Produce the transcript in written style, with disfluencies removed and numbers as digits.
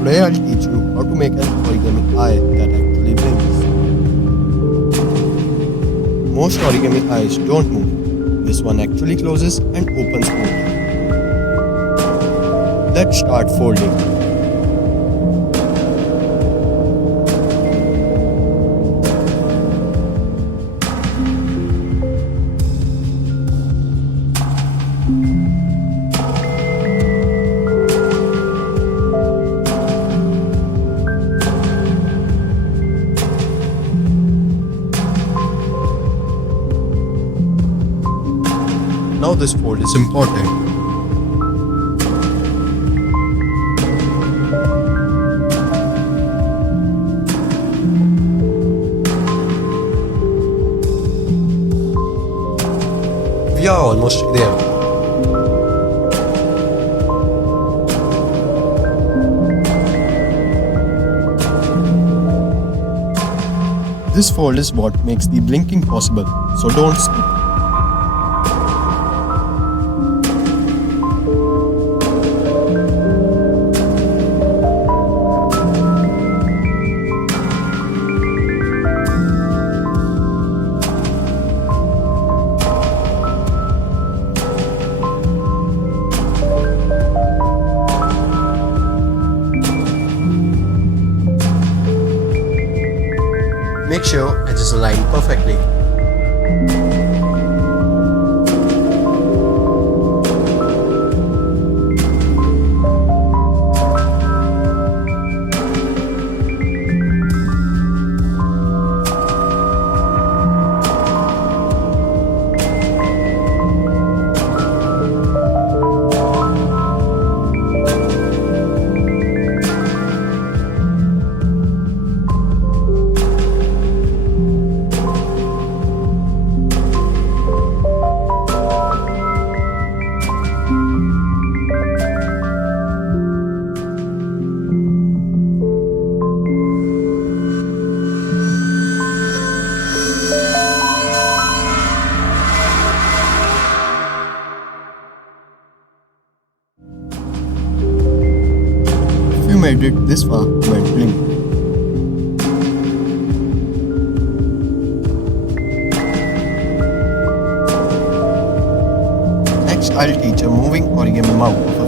Today I'll teach you how to make an origami eye that actually blinks. Most origami eyes don't move. This one actually closes and opens smoothly. Let's start folding. Now this fold is important. We are almost there. This fold is what makes the blinking possible, so don't skip. Make sure edges align perfectly. If you made it this far, well, blink. Next, I'll teach a moving origami mouth.